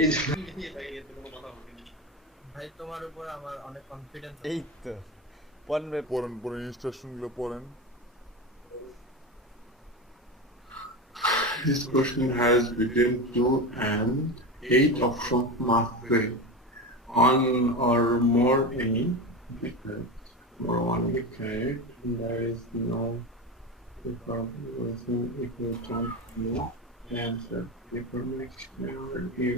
এই জন্য ভাই এত কোনো কথা বলিনি। ভাই তোমার উপর আমার অনেক কনফিডেন্স এই আছে। তো পড়েন ভাই। পড়েন পড়েন, ইনস্ট্রাকশনগুলো পড়েন। This question has between 2 and 8 options must be on or more any wicket. Or one wicket. There is no problem if you don't know the answer before next year you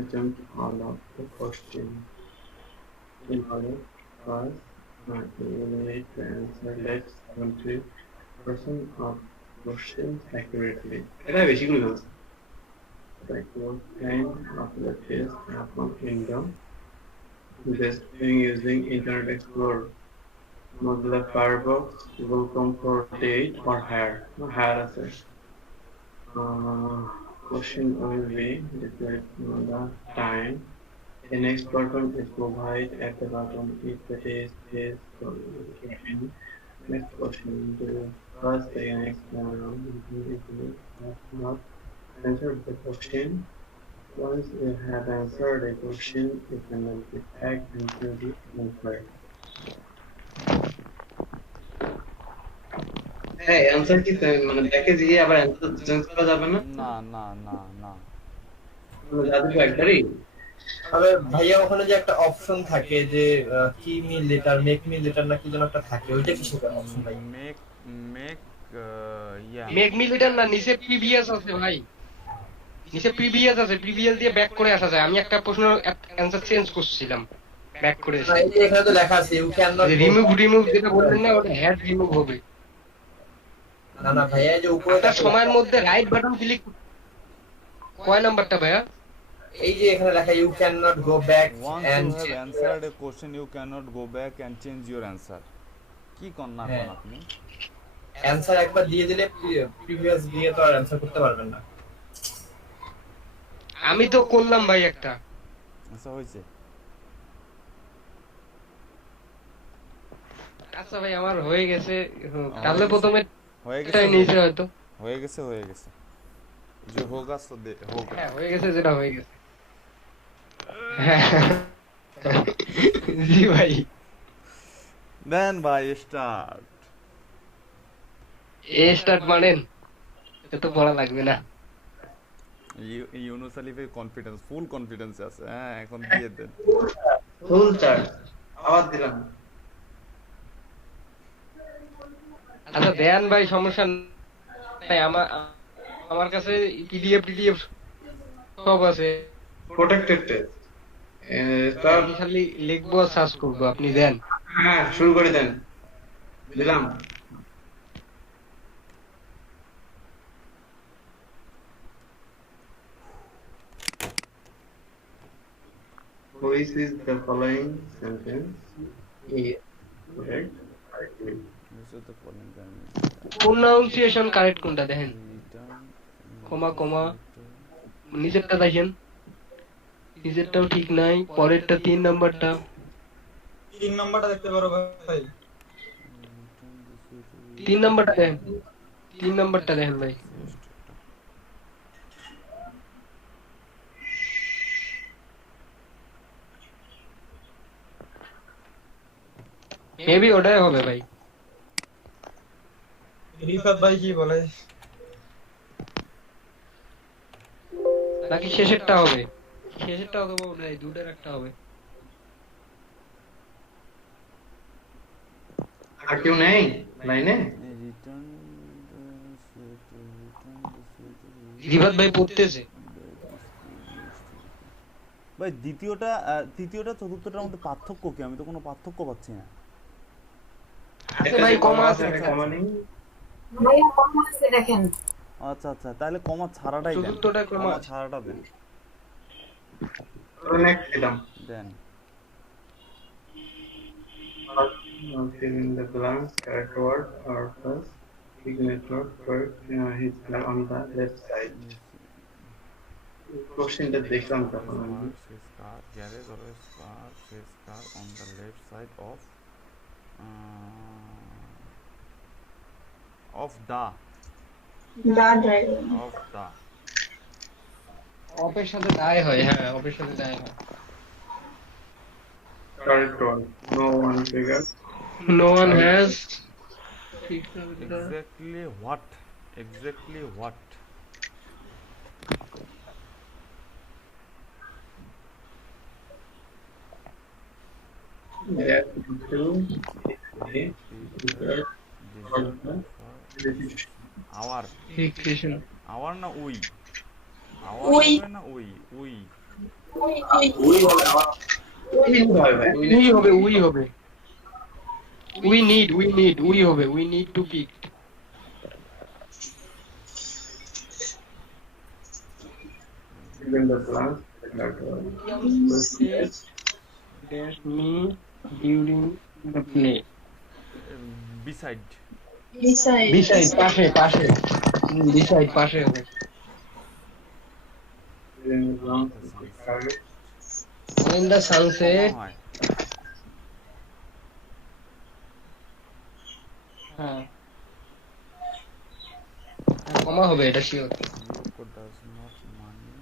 attempt all of the question. In order first, eliminate the answer less 70% of questions accurately. এটা বেশি করে বলছে। The course kind of the test happen in the best doing using Internet Explorer, Mozilla Firefox, Google Chrome for 8 or higher access. Question will be displayed on the time. The next button is provided at the bottom if the test is given. Next question to first the next if you have not answered the question. Once you have answered a question, you can be tagged into the answer. হ্যাঁ answer কি মানে দেখে দিয়ে আবার answer change করা যাবে না? না না না না। মানে যাদের তো একবারই তবে ভাইয়া ওখানে যে একটা অপশন থাকে যে কি me letter make me letter না কি যেন একটা থাকে, ওইটা কি সেটা অপশন ভাই? মেক মেক ইয়া মেক মি লিটার না, নিচে প্রিভিয়াস আছে ভাই, নিচে প্রিভিয়াস আছে, প্রিভিয়াস দিয়ে ব্যাক করে আসা যায়। আমি একটা প্রশ্নের অ্যান্সার চেঞ্জ করছিলাম, ব্যাক করে না, এসে এই যে এখানে তো লেখা আছে you can not go. Remove remove যেটা বললেন না, ওটা হ্যাড রিমুভ হবে। না না ভাইয়া, এই যে উপরে আপনার দেখো সময়ের লেখা মধ্যে রাইট বাটন ক্লিক, কয় নাম্বারটা ভাইয়া? আছে। এই যে এখানে লেখা you can not go back once you and have answered a question you cannot go back and change your answer কি কর না কোন আপনি অ্যানসার একবার দিয়ে দিলে প্রিভিয়াস দিয়ে তো আর অ্যানসার করতে পারবেন না। আমি তো করলাম ভাই একটা। আচ্ছা হয়েছে আচ্ছা ভাই আমার হয়ে গেছে, তাহলে প্রথমে হয়ে এটাই গেছে নিয়েছে হয়তো। হয়ে গেছে হয়ে গেছে যে হোগা সো দে হোগা হ্যাঁ হয়ে গেছে, যেটা হয়ে গেছে। হ্যাঁ জি ভাই। দেন ভাই স্টার্ট এ স্টার্ট মানেন, এত পড়া লাগবে না। ইউনুস আলিফের কনফিডেন্স ফুল কনফিডেন্স আছে হ্যাঁ এখন দিয়ে দেন ফুল চার্জ আবার দিলাম। আচ্ছা দেন ভাই, সমস্যা নাই। আমার আমার কাছে পিডিএফ টিডিএফ সব আছে, প্রোটেক্টেড টেস্ট তার আমি খালি লিখবো আর সার্চ করবো, আপনি দেন। হ্যাঁ শুরু করে দেন। দিলাম। Which is the following sentence is correct? Pronunciation correct কোনটা দেখেন, কমা কমা নিচেরটা দেখেন, নিচেরটাও ঠিক নাই, পরেরটা 3 নাম্বারটা। 3 নাম্বারটা দেখতে পারো ভাই। 3 নাম্বারটা দেখেন, 3 নাম্বারটা দেখেন ভাই। মেবি ওটাই হবে ভাই। রিফাত ভাই কি বলে? নাকি শেষেরটা হবে? শেষেরটা হবে ওটাই, দুটোর একটা হবে। আর কেউ নেই লাইনে? রিফাত ভাই পড়তেছে। ভাই দ্বিতীয়টা তৃতীয়টা চতুর্থটার মধ্যে পার্থক্য কি আমি তো কোনো পার্থক্য পাচ্ছি না আচ্ছা ভাই কমা আছে, কমা নেই। ভাইয়া কম আছে দেখেন। আচ্ছা আচ্ছা তাহলে কমা ছাড়াটাই দেন চতুর্থটা কমা কমা আছে। ছাড়াটা দেন নেক্সট দিলাম। দেন Fill in the blanks, correct word or plus signature correct his on the left side. কোশ্চেনটা দেখলাম তখন আমি। scar garage or a scar on the left side of the the driver of the অপের সাথে দায় হয়, হ্যাঁ অপের সাথে দায় হয়। Correct one. No one figures. No one has Exactly what? Exactly what? That two. A. Deserve for our recreation. our না we our we. হবে না উই উই উই হবে ভাই। উই হবে। We need, উই হবে, we need to pick. Fill in the blanks. Correct one. There's me during the play. beside Beside. পাশে পাশে হবে। Fill in the blanks. Correct. When the sunset, হয় হ্যাঁ কমা হবে এটা sure. you does not money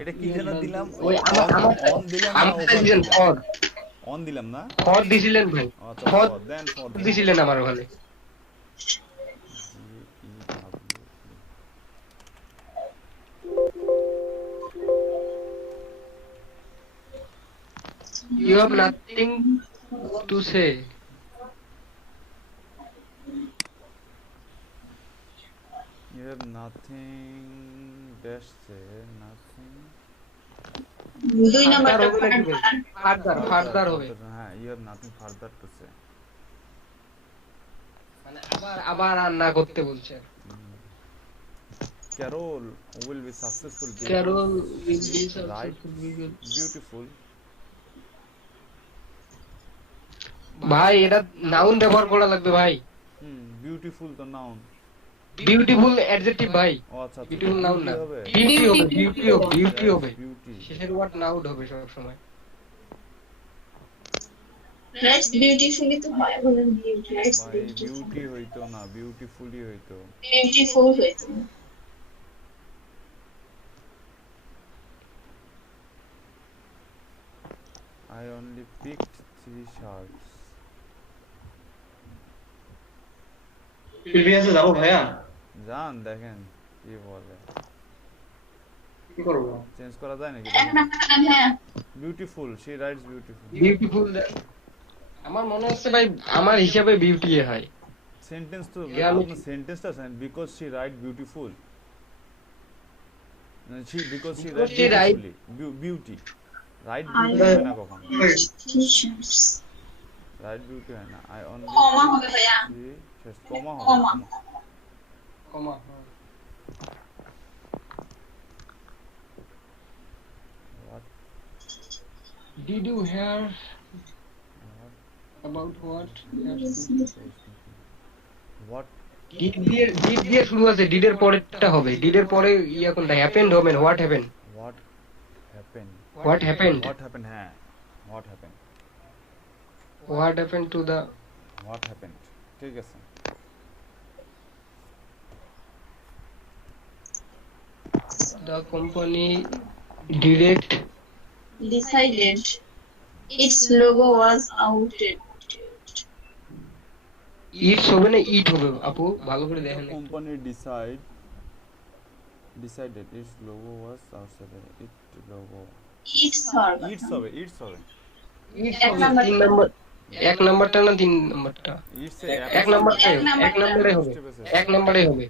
এটা কি যেন দিলাম ওই আমার অন দিলাম না আমার দিলেন ফর অন দিলাম না দিছিলেন ভাই, আচ্ছা ফর দেন ফর দিছিলেন আমার ওখানে। You have nothing to say. You have nothing dash say nothing দুই নাম্বারটা ফার্দার হবে, হ্যাঁ you have nothing further to say মানে আবার আর না করতে বলছে। Carol will be successful because Carol will be she writes successful. beautiful ভাই এটা নাউন ব্যবহার করা লাগবে ভাই। beautiful তো noun বিউটিফুল অ্যাডজেক্টিভ ভাই, ও আচ্ছা আচ্ছা বিউটিফুল নাউন না, হবে বিউটি হবে। বিউটি শেষের ওয়ার্ড নাউন হবে সব সময়। রাইটস বিউটিফুলি তো হয়, বলেন বিউটি রাইটস ভাই বিউটি হইতো না বিউটিফুলি হইতো বিউটিফুল হইতো। I only picked 3 shirts প্রিভিয়াসে যাবো ভাইয়া, জান দেখেন কি বলে কি করবো? চেঞ্জ করা যায় নাকি এক নাম্বারটা হ্যাঁ beautiful she writes beautiful beautiful আমার মনে হচ্ছে ভাই আমার হিসাবে বিউটি হয়। সেন্টেন্স তো Yeah, আপনি সেন্টেন্সটা Sen because she write beautiful because she write she write- beautifully beauty right I beauty হয় না কখনো টি-শার্টস right beauty হয় না I only কমা হবে ভাইয়া, শেষ কমা হবে কমা। কমা। What? Did you hear about what? What did দিয়ে শুরু আছে, ডিডের পরেরটা হবে, ডিডের পরে ইয়া কোনটা হ্যাপেন্ড হবে না, what happened, what happened what happened, what happened হ্যাঁ what happened what happened to the what happened ঠিক আছে company direct decided its logo was outdated. It's হবে না ইট হবে, আপু ভালো করে দেখেন একটু। company decided its logo was outside it logo Its server. its হবে its হবে It's এক হবে, নাম্বার। তিন নাম্বার, এক নাম্বারটা না তিন নাম্বারটা, its এক নাম্বারটাই হবে, এক নাম্বারে হবে, এক নাম্বারে হবে।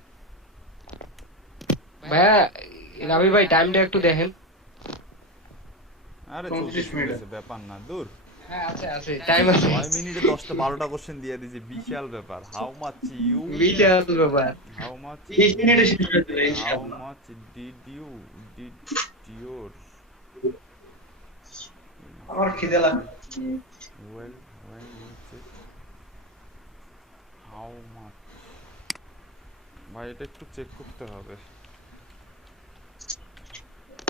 ভাইয়া রাবি ভাই টাইমটা একটু দেখেন। আরে 35 34 মিনিট। আছে ব্যাপার না দূর হ্যাঁ আছে টাইম আছে। 6 মিনিটে 10টা 12টা কোশ্চেন দিয়ে দিয়েছে বিশাল ব্যাপার হাউ মাচ ইউ বিশাল ব্যাপার। হাউ মাচ 20 মিনিটে শেষ করে দিলে হাউ ইনশাআল্লাহ। মাচ ডিড your আমার খিদে লাগে। well when you check how much ভাই এটা একটু চেক করতে হবে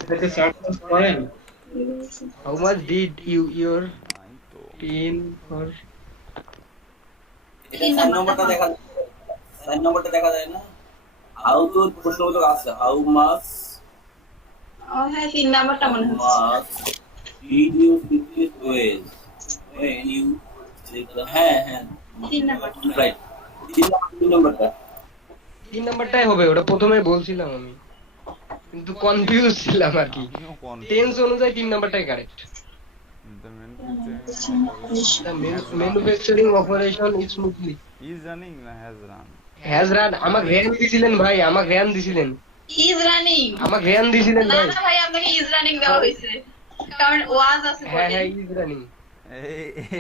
এটাকে সার্চ করেন। How much did your নাই তো pin for সাইন নম্বরটা দেখা যায় না। হাউ তো প্রশ্নবোধক আছে, হাউ মাচ ভাই 3 নাম্বারটা মনে হচ্ছে Must reduce with ways when you হ্যাঁ 3 নাম্বারটা রাইট 3 নাম্বারটা 3 নাম্বারটাই হবে, ওটা প্রথমে বলছিলাম আমি, কিন্তু কনফিউজ ছিলাম আর কি। আমিও টেন্স অনুযায়ী 3 নাম্বারটাই correct. Manufacturing operation is smoothly is running না হ্যাজ রান? Has run. আমাকে র্যান দিছিলেন ভাই, আমাকে র্যান দিছিলেন, ইজ রানিং। আমাকে র্যান দিছিলেন না ভাই। না ভাই আপনাকে ইজ রানিং দেওয়া হয়েছে, কারণ ওয়াজ আছে হ্যাঁ বডি। হ্যাঁ ইজ রানিং।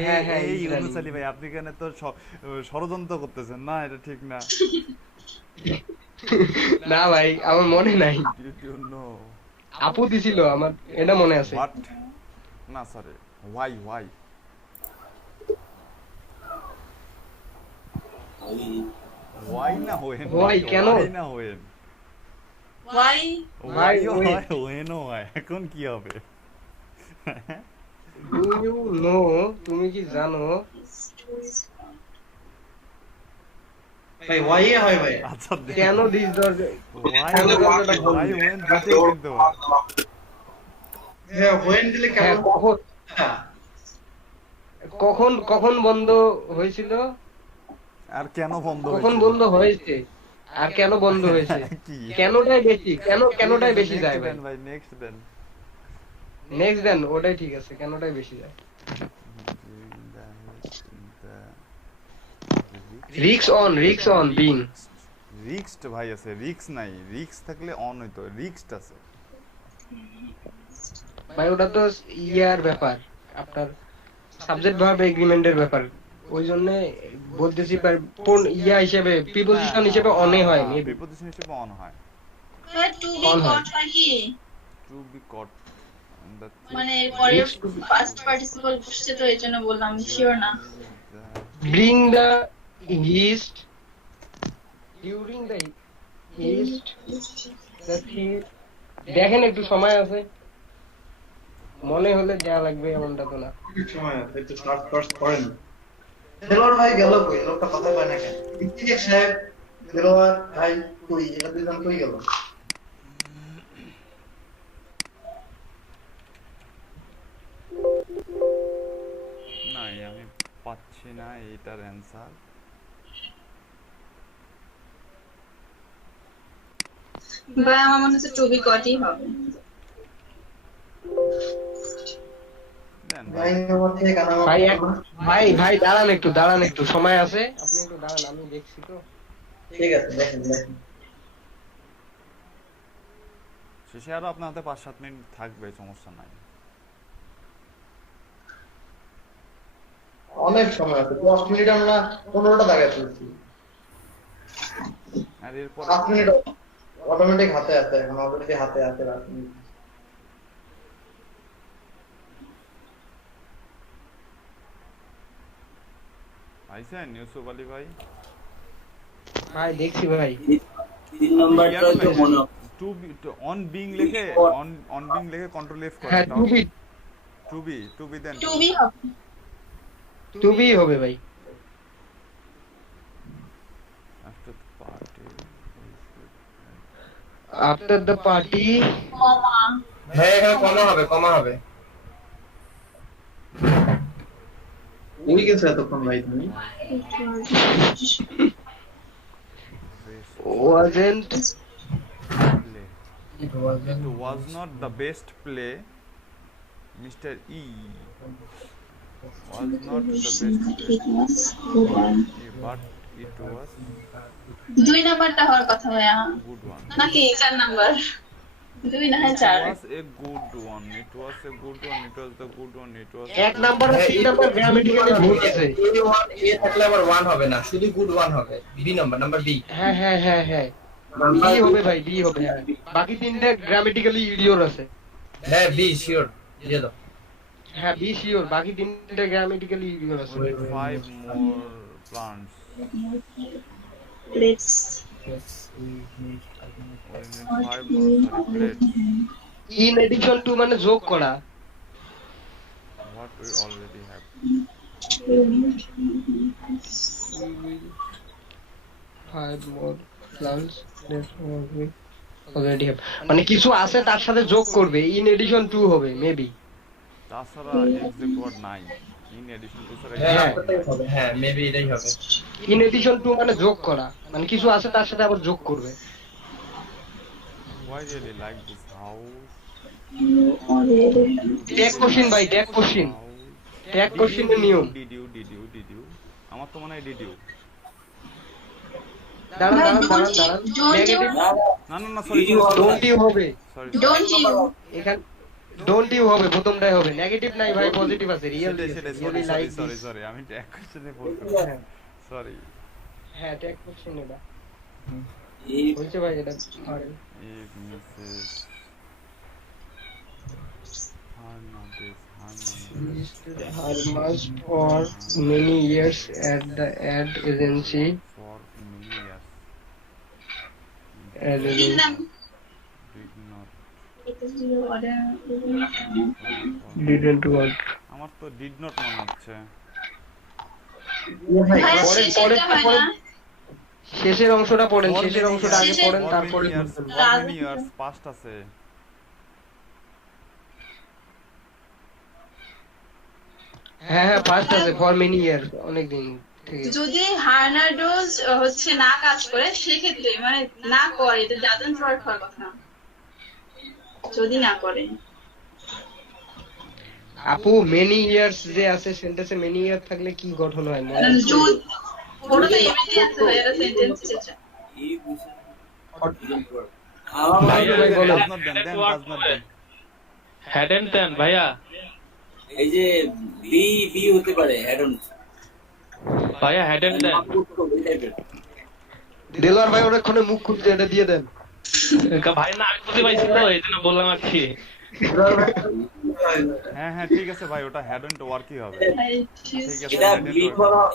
হ্যাঁ, এই ইজ রানিং। ইউনুস আলী ভাই, আপনি কেন তো ষড়যন্ত্র করতেছেন না, এটা ঠিক না। না ভাই আমার মনে নাই, You don't know. আপু দিছিল আমার, এটা মনে আছে। What? না সরি, why? Why না when? Why, কেন? Why না when? ওয়াই Why Why, হয়, when হয়, এখন কি হবে? ডু ইউ নো, তুমি কি জানো? ভাই ওয়াই হয় ভাই। আচ্ছা কেন দিস দরজা? why when দুটোই কিন্তু হয়। হ্যাঁ হোয়েন দিলে হ্যাঁ, কেমন? কখন কখন বন্ধ হয়েছিল, আর কেন বন্ধ কখন হয়েছে? বন্ধ হয়েছে, আর কেন বন্ধ হয়েছে? কি? কেনটাই বেশি, কেনটাই বেশি যায় ভাই। ভাই নেক্সট দেন। নেক্সট দেন, ওটাই ঠিক আছে, কেনটাই বেশি যায়। রিক্স অন বিং। রিক্সড ভাই আছে, রিক্স নাই, রিক্স থাকলে অন হইতো, রিক্সড আছে। ভাই ওটা তো ইয়ার ব্যাপার, আপনার সাবজেক্ট ভার্ব এগ্রিমেন্টের ব্যাপার, ওই জন্য বলতেছি কোন ইয়া হিসেবে প্রিপোজিশন হিসেবে অনে হয়, মেবি প্রিপোজিশন হিসেবে অন হয়। টু বি On হয়। কট কি টু বি কট মানে পরে ফার্স্ট পার্টিসিপল বসছে তো এজন্য বললাম, শিওর না। Bring the east, during the east, দেখেন একটু সময় আছে, মনে হলে দেয়া লাগবে এমনটা তো না। সময় আছে, একটু সার্চ করেন। দেলোয়ার ভাই গেল কই? লোকটা কথা কয় না কেন? ইতিহাস সাহেব, দেলোয়ার ভাই কই? এরা দুজন কই গেল? নাই, আমি পাচ্ছি না এইটার অ্যান্সার। ভাই আমার মনে হচ্ছে টু বি কটই হবে। দেন ভাই ভাই। আমার থেকে কানা ভাই ভাই দাঁড়ান একটু সময় আছে, আপনি একটু দাঁড়ান, আমি দেখছি তো। ঠিক আছে, দেখেন। শেষে আরো আপনার হাতে 5-7 মিনিট থাকবে, সমস্যা নাই। অনেক সময় আছে, 10 মিনিট আমরা 15টা দাগায় ফেলছি। আর এরপর 7 মিনিট অটোমেটিক হাতে আছে, এখন অলরেডি হাতে আছে 7 মিনিট। আইছেন ইউসুফ আলী ভাই? ভাই দেখছি ভাই। 3 নাম্বারটা তো মনে টু বি অন বিং লিখে, অন বিং লিখে কন্ট্রোল এফ করে হ্যাঁ দাও। টু বি দেন। টু বি হবে। টু বি হবে ভাই। After the party, after the party, comma হ্যাঁ এখানে কমা হবে। উই গেছে এতক্ষণ ভাই তুমি। wasn't play. It was It was not the best play. Mr. E was not the best play, but it was 2 নাম্বারটা হওয়ার কথা ভাইয়া, good one. নাকি 4 নাম্বার? 2 না হয় 4। It was a good one. It was a good one. It was the good one. It was. এক number আর তিন number grammatically ভুল আছে। এ থাকলে আবার 1 হবে না, শুধু গুড 1 হবে। B number B. হ্যাঁ বি হবে ভাই, বি হবে। হ্যাঁ বাকি তিনটা গ্রামাটিক্যালি ইডিওর আছে। হ্যাঁ বি শিওর দিয়ে দাও। হ্যাঁ বি শিওর, বাকি তিনটা গ্রামাটিক্যালি ইডিওর আছে। We need 5 more plants. Let's We need 5 more plates. In addition to মানে যোগ করা। What we already have. Five more plants. Let's move. Already have মানে কিছু আছে তার সাথে যোগ করবে, ইন এডিশন টু হবে মেবি। তাছাড়া এক্সাক্ট ওয়ার্ড নাই, ইন এডিশন টু ছাড়া হ্যাঁ exact word ওটাই নাই। হবে, হ্যাঁ মেবি এটাই হবে। ইন এডিশন টু মানে যোগ করা, মানে কিছু আছে তার সাথে আবার যোগ করবে। Why really like this house? Tag question ভাই, ট্যাগ কোশ্চেন, ট্যাগ কোশ্চেনের নিয়ম। Did you? আমার তো মনে হয় did you? দাঁড়ান দাঁড়ান দাঁড়ান দাঁড়ান, নেগেটিভ না সরি ডোন্ট ইউ হবে সরি ডোন্ট ইউ এখানে, ডোন্ট ইউ হবে প্রথমটাই হবে, নেগেটিভ নাই ভাই, পজিটিভ আছে, রিয়েল সরি লাইক সরি আমি ট্যাগ কোশ্চেনে ভুল হ্যাঁ সরি। হ্যাঁ ট্যাগ কোশ্চেন এটা এই হয়েছে ভাই, এটা পারেন। एक Mrs Her must for many years at the ad agency for many years দিন নাম did not didn't work। আমার তো did not মনে হচ্ছে। ভাইয়া পরের শেষেরটা হয় না শেষের অংশটা পড়েন, শেষের অংশটা আগে পড়েন For তারপরে many years, বলবেন। for many years past আছে। হ্যাঁ হ্যাঁ ফার্স্ট আছে, ফর মেনি ইয়ার, অনেক দিন থেকে। যদি হার্নাডোজ হচ্ছে না কাজ করে সেক্ষেত্রে মানে না করে তো ডাজন্ট ওয়ার্ক হওয়ার কথা, যদি না করে। আপু মেনি ইয়ার্স যে আছে সেন্টেন্সে মেনি ইয়ার থাকলে কি গঠন হয় মনে আছে? ওটা তো এমনিতে আছে ভাই, এটা সেন্টেন্স চেঞ্জ। এই বিষয় ভাই, বলো। Does not then had and ten ভাইয়া, এই যে বি বি হতে পারে হেড অন ভাইয়া হ্যাড এন্ড টেন। দেলোয়ার ভাই ওখানে মুখ খুলছে, এটা দিয়ে দেন। ভাই না আমি বুঝতে পাইছি তো, এই জন্য বললাম আর কি। হ্যাঁ ঠিক আছে ভাই, ওটা hadn't workই হবে। ঠিক আছে এটা বি hadn't বড় work।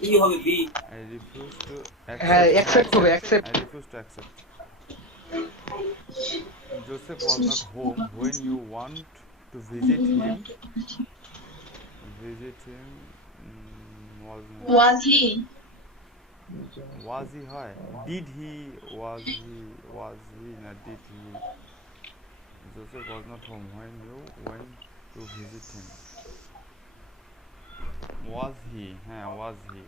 বি হবে বি। I refuse to হ্যাঁ accept। অ্যাকসেপ্ট হবে, accept. I refuse to accept. Joseph was not home when you want to visit him. Visit him was he হয়? Did he? Was he? না did he? Joseph was not home when you went to visit him. Was he? হ্যাঁ was he?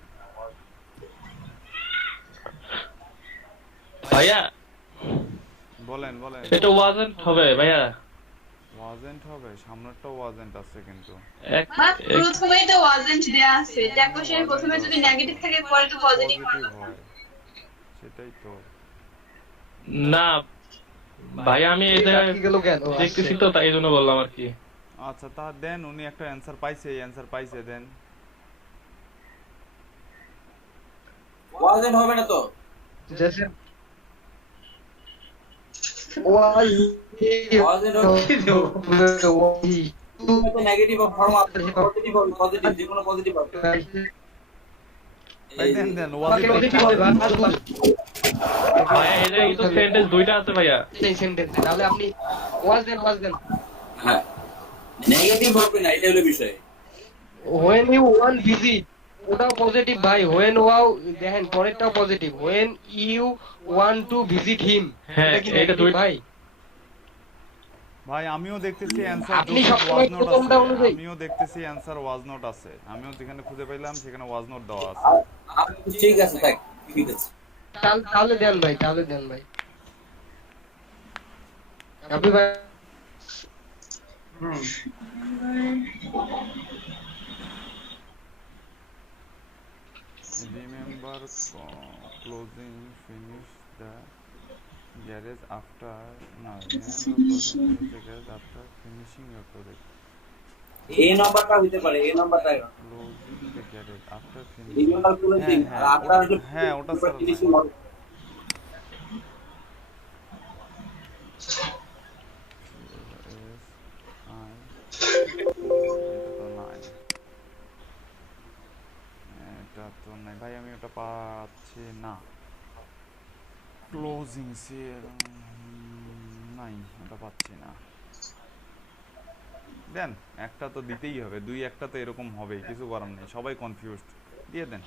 ভাইয়া বলেন এটা wasn't হবে ভাইয়া। wasn't হবে, সামনেরটা wasn't আছে কিন্তু। প্রথমেই তো ওয়াজন্ট দেয়া আছে, ট্যাগ কোশ্চেন প্রথমে যদি নেগেটিভ থাকে পরে তো পজিটিভ পজিটিভ হয়, সেটাই তো। না ভাইয়া আমি এই জায়গায় কি গেল কেন? দেখতেছি তো তাই জন্য বললাম আর কি। আচ্ছা তা দেন, উনি একটা অ্যানসার পাইছে, এই অ্যানসার পাইছে দেন। ওয়াজেন্ট হবে না তো, জেসে ওয়াজ ওয়াজেন্ট হবে নেগেটিভ ফর্ম আছে, পজিটিভ হবে, পজিটিভ যে কোনো পজিটিভ হবে। ভাই দেন was it ভাইয়া এই জায়গায় তো সেন্টেন্স দুইটা আছে ভাইয়া। এই সেন্টেন্সে তাহলে আপনি ওয়াজ দেন। হ্যাঁ নেগেটিভ হবে না, এটা হলো বিষয়। when you want visit ওটাও পজিটিভ ভাই, when ওয়াও দেখেন পরেরটাও positive, when you want to visit him হ্যাঁ, এটা কি এটা নেগেটিভ দুই- ভাই? ভাই আমিও দেখতেছি অ্যানসার আপনি সবসময় প্রথমটা অনুযায়ী- আমিও দেখতেছি অ্যানসার was not আছে, আমিও যেখানে খুঁজে পেলাম সেখানে was not দেওয়া আছে। ঠিক আছে থাক, ঠিক আছে। তাহলে দেন ভাই, আপনি ভাই Remember closing finish the garage after closing the garage after finishing your project. এই নাম্বারটা হইতে পারে, এই নাম্বারটা Closing the garage after finishing. Remember closing আর আফটার হলো হ্যাঁ ওটা স্যার ফিনিশিং হবে। এটা তো নাই ভাই, আমি ওটা পাচ্ছি না। ক্লোজিং সেল নাই, ওটা পাচ্ছি না। দেন একটা তো দিতেই হবে, দুই একটা তো এরকম হবেই, কিছু করার নেই, সবাই কনফিউজড, দিয়ে দেন।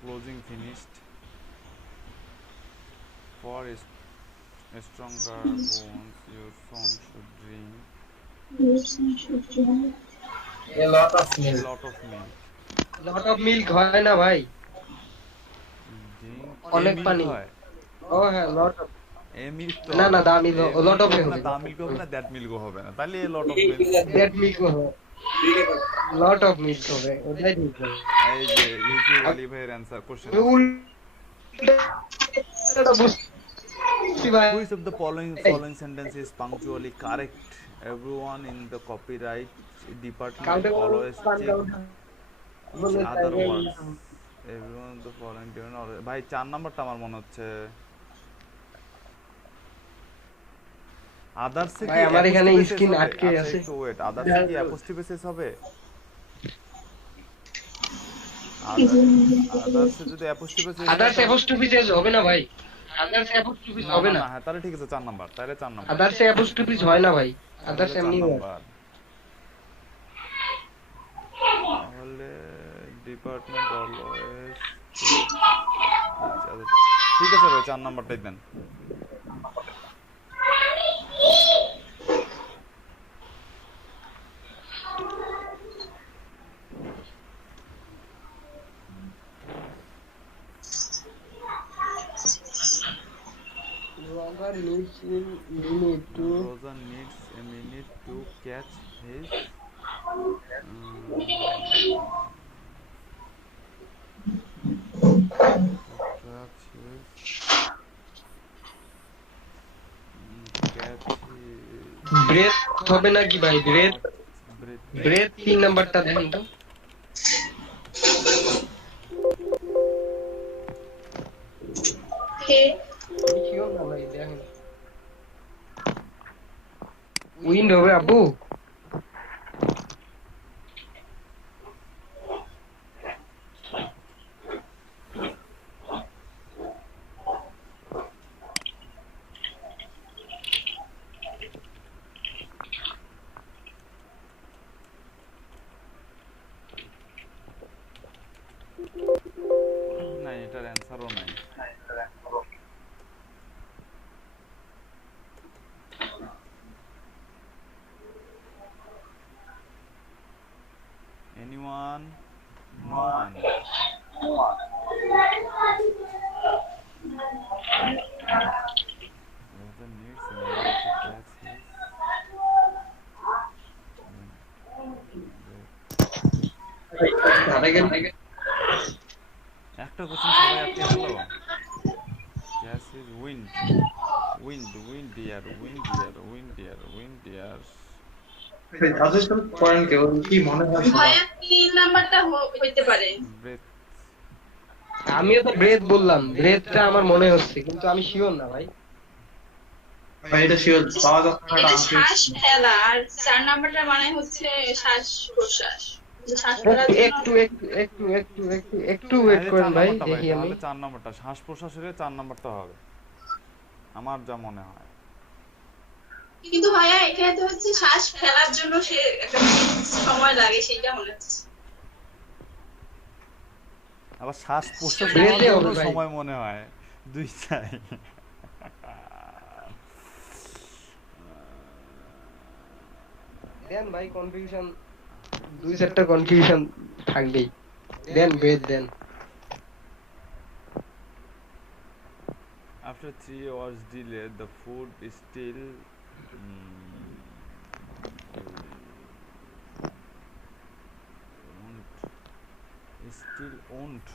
Closing finished for Stronger bones, your son should drink A lot of a milk. lot of milk. Lot of milk হয় না ভাই, Drink অনেক milk পানি। হয়। ও হ্যাঁ লট অফ, A milk তো না না হবে। দামি A লট milk অফ হবে না, হবে, that milk হবে না, that milk হবে না। তাহলে a lot of milk। That milk হবে, লট অফ মিল্ক হবে, ওটাই ঠিক হবে। এই যে ইউটিউব আলী ভাইয়ের অ্যান্সার কোশ্চেন। আমি উল্টাটা বুঝছি ভাই। Which of the following sentence is punctually correct? Everyone in the copyright department কাউন্টে always check each other words. কাউন্টে Everyone in the following department always... ভাই 4 নাম্বারটা আমার মনে হচ্ছে আদার্স ভাই কি আমার এখানে apostrophe স্ক্রিন শেষ হবে? আটকে আচ্ছা, আছে। একটু ওয়েট, আদার্স কি অ্যাপোস্ট্রোফি শেষ হবে? আদার্স যদি অ্যাপোস্ট্রোফি শেষ আদার্স অ্যাপোস্ট্রোফি চেঞ্জ হবে না ভাই, আদার্স অ্যাপোস্ট্রোফি হবে না। হ্যাঁ তাহলে ঠিক আছে 4 নাম্বার, তাহলে 4 নাম্বার। আদার্স অ্যাপোস্ট্রোফি হয় না ভাই, আদার্স এমনি হয়। তাহলে ডিপার্টমেন্ট অলওয়েজ ঠিক আছে ভাই 4 নাম্বারটাই দেন। Roger needs a minute to Roger needs a minute to catch his breath হবে নাকি ভাই? ব্রেথ ব্রেথ 3 নাম্বারটা দেখেন তো। কে শিওর না ভাই, দেখেন। উইন্ড হবে আব্বু? না এটার অ্যানসারও নাই। Anyone? No one. Roger needs a minute to catch his একটা কোশ্চেন সবাই আটকে গেল। Catch is wind wind wind dear wind dear wind dear wind dear. Suggestion করেন কেউ কি মনে হয়? ভাইয়া 3 নাম্বারটা হইতে পারে। ব্রেথ আমিও তো ব্রেথ বললাম, ব্রেথটা আমার মনে হচ্ছে, কিন্তু আমি শিওর না ভাই। ভাই এটা শিওর পাওয়া যাচ্ছে না। এটা শ্বাস ফেলা, আর 4 নাম্বারটা মানে হচ্ছে শ্বাস প্রশ্বাস। শ্বাস ফেলার জন্য একটু একটু একটু একটু একটু একটু ওয়েট করেন ভাই, দেখি আমি। তাহলে 4 নাম্বারটা শ্বাস প্রশ্বাসের 4 নাম্বারটা হবে আমার যা মনে হয়। কিন্তু ভাইয়া এখানে তো হচ্ছে শ্বাস ফেলার জন্য সে একটা সময় লাগে, সেটা মনে হচ্ছে। আবার শ্বাস প্রশ্বাস ব্রেথে হবে ভাই। সময় মনে হয় দুইটাই। দেন ভাই, কনফিউশন 2-4টা কনফিউশন থাকবেই। দেন breadth then. After 3 hours delay, the food is still won't.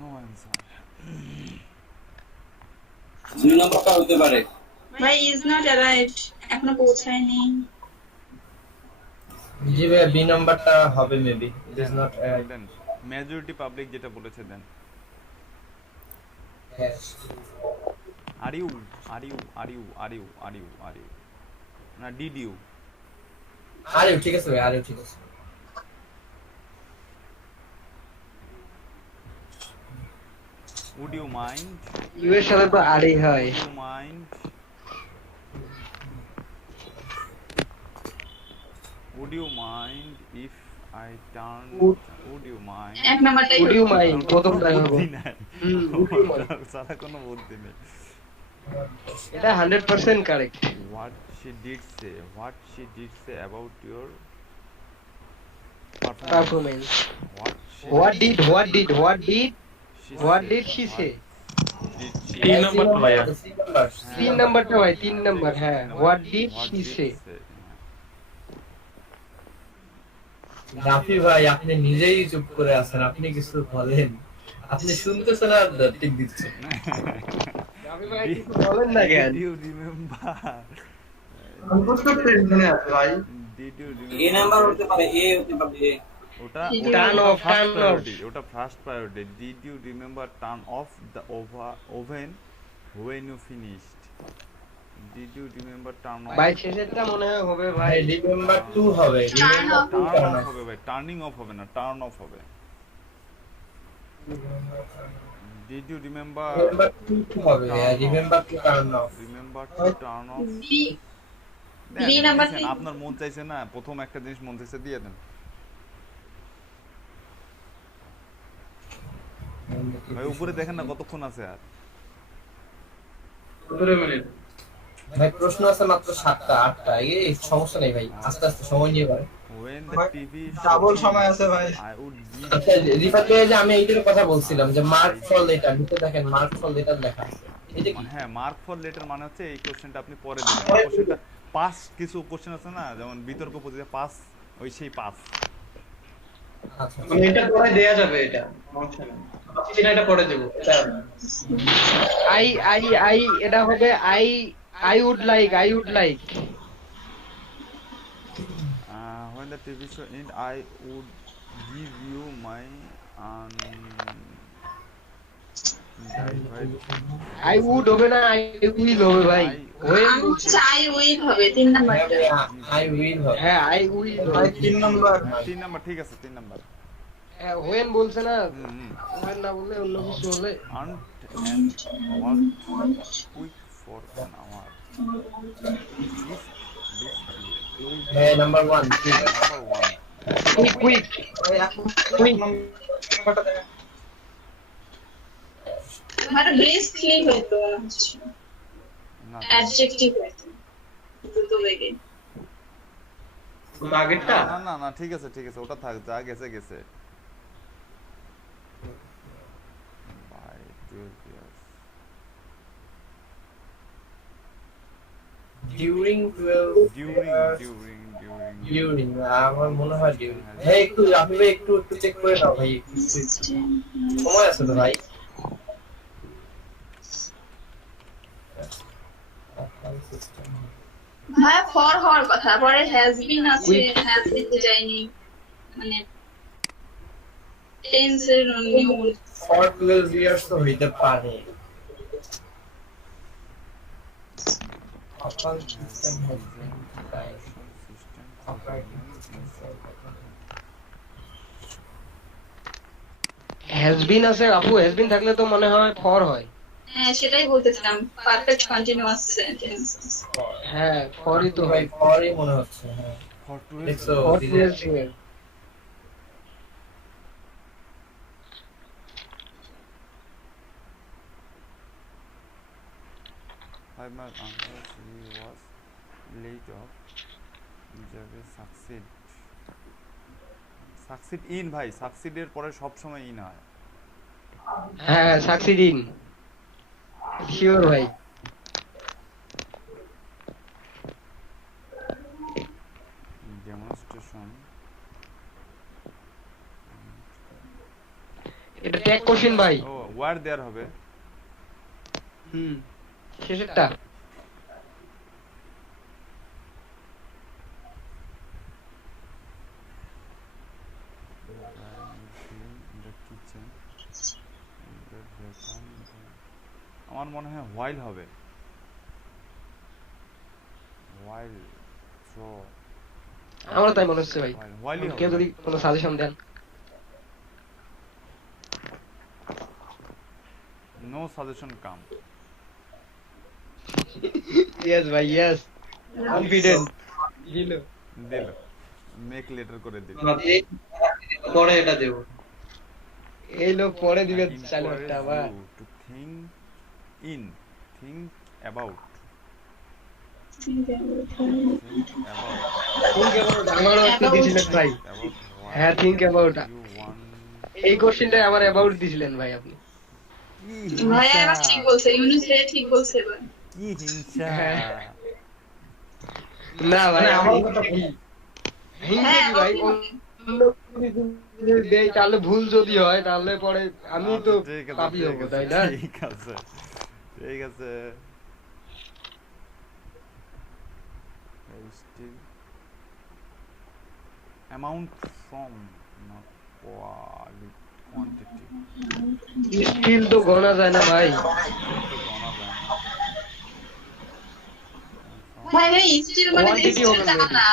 No answer. 2 নাম্বারটা হতে পারে। ভাই ইজ নট অ্যারাইভড, এখনো পৌঁছায়নি। জি ভাই বি নাম্বারটা হবে maybe, it is not then majority public যেটা বলেছে দেন। Are you না did you? আরে ঠিক আছে ভাই, আরে ঠিক আছে। Would you mind? ইউ এর সাথে তো আরই হয়। Would you mind? Would you mind if I turn. Would you mind? এক নাম্বারটাই Would you mind? প্রথমটা হবে বুদ্ধি নাই would you mind? সারা কোনো বুদ্ধি নেই এটা 100% correct what she did say about your performance what did she say did she 3 নাম্বারটা ভাইয়া 3 নাম্বারটা ভাই 3 নাম্বার হ্যাঁ what did she say Rafi ভাই আপনি নিজেই চুপ করে আছেন, আপনি কিছু বলেন, আপনি শুনতেছেন আর টিক দিচ্ছেন। রাফি ভাই কিছু বলেন না কেন did you remember অন্তত টেনশনে আছে ভাই। did you A remember number হতে পারে এ হতে পারে ওটা Turn off, turn priority ওটা first priority did you remember turn off the oven when you finished did you remember turn off ভাই শেষেরটা মনে হয় হবে ভাই ভাই রিমেম্বার 2 হবে, রিমেম্বার 2 টার্ন অফ হবে ভাই টার্নিং অফ হবে না টার্ন অফ হবে did you remember রিমেম্বার 2 হবে, remember 2 turn off. remember to turn off B number দেখেন, আপনার মন চাইছে না প্রথম একটা জিনিস মন চাইছে দিয়ে দেন ভাই উপরে দেখেন না কতক্ষণ আছে আর 17 মিনিট ভাই প্রশ্ন আছে মাত্র 7টা 8টা, এই সমস্যা নেই ভাই, আস্তে আস্তে সময় নিয়ে পারে। when the tv ডাবল সময় আছে ভাই। I would give আচ্ছা রিফাত ভাই, যে আমি এইটার কথা বলছিলাম যে মার্ক ফর লেটার, নিচে দেখেন মার্ক ফর লেটার লেখা আছে, এটা কি? হ্যাঁ মার্ক ফর লেটার মানে হচ্ছে এই কোশ্চেনটা আপনি পরে দিবেন কোশ্চেনটা পাস কিছু কোশ্চেন আছে না যেমন বিতর্ক প্রতিযোগিতা পাস ওই সেই পাস আচ্ছা মানে এটা পরে দেয়া যাবে এটা সমস্যা নেই আপনি কিনা এটা পরে দেব এটা আই এটা হবে I would like when the TV show end I would give you my I would হবে না I will হবে ভাই when চাই উইল হবে 3 নাম্বারটা। আই উইল হবে। হ্যাঁ I will ভাই 3 নাম্বার 3 নাম্বার ঠিক আছে 3 নাম্বার হ্যাঁ when বলছে না when না বললে অন্য কিছু হলে and walk quick for an hour হ্যাঁ নাম্বার 1 ঠিক আছে। number 1 quick ভাই এখন নাম্বারটা দেখেন। আমার ব্রিস্কলি হইতো না অ্যাডজেক্টিভ হইতো তো বেগে আগেরটা না না না ঠিক আছে ওটা থাক যা গেছে গেছে by 12 years ডিউরিং 12 during আমার মনে হয় ডিউরিং। হ্যাঁ একটু রাফি ভাই একটু চেক করে নাও ভাই, একটু সময় আছে তো ভাই। ভাই ফর হওয়ার কথা, পরে হ্যাজ বিন আছে, হ্যাজ দিতে যায়নি, মানে টেন্সের নিয়ম। ফর 12 ইয়ার্স তো হইতে পারে। অপাল সিস্টেম has been আছে আপু has been থাকলে তো মনে হয় for হয় হ্যাঁ সেটাই বলতেছিলাম, পারফেক্ট কন্টিনিউয়াস সেন্টেন্স। হ্যাঁ forই তো ভাই হয় ফরই মনে হচ্ছে। হ্যাঁ for 12 দেখছো for দিলে? 12 years I must unless he was laid off যাবে succeed in ভাই succeed এর পরে সব সময় in হয় হ্যাঁ succeeding sure ভাই demonstration এটা ট্যাগ কোশ্চেন ভাই ও where there হবে শেষেরটা আমার মনে হয় while হবে while throw আমার তাই মনে হচ্ছে ভাই while কেউ যদি কোনো সাজেশন দেন no suggestion come yes ভাই yes confident দিল দিল মেক লেটার করে দিন। পরে এটা দেব। এই লোক পরে দিবে It চালু encourages একটা আবার you to think about think about আমারও একটা দিছিলেন ভাই about হ্যাঁ think about you want এই কোশ্চেনটা আমার about দিছিলেন ভাই আপনি ভাই এবার ঠিক বলছে ইউনুস ভাই ঠিক বলছে এবার কি হিংসা না ভাই আমার হ্যাঁ ভাই দেই তাহলে ভুল যদি হয় তাহলে পরে আমি তো পাপি হব তাই না ঠিক আছে ঠিক আছে still amount from not quantity skill তো গণা যায় না ভাই ভাই ভাই স্টিল মানে Quantity স্টিল হবে জানা না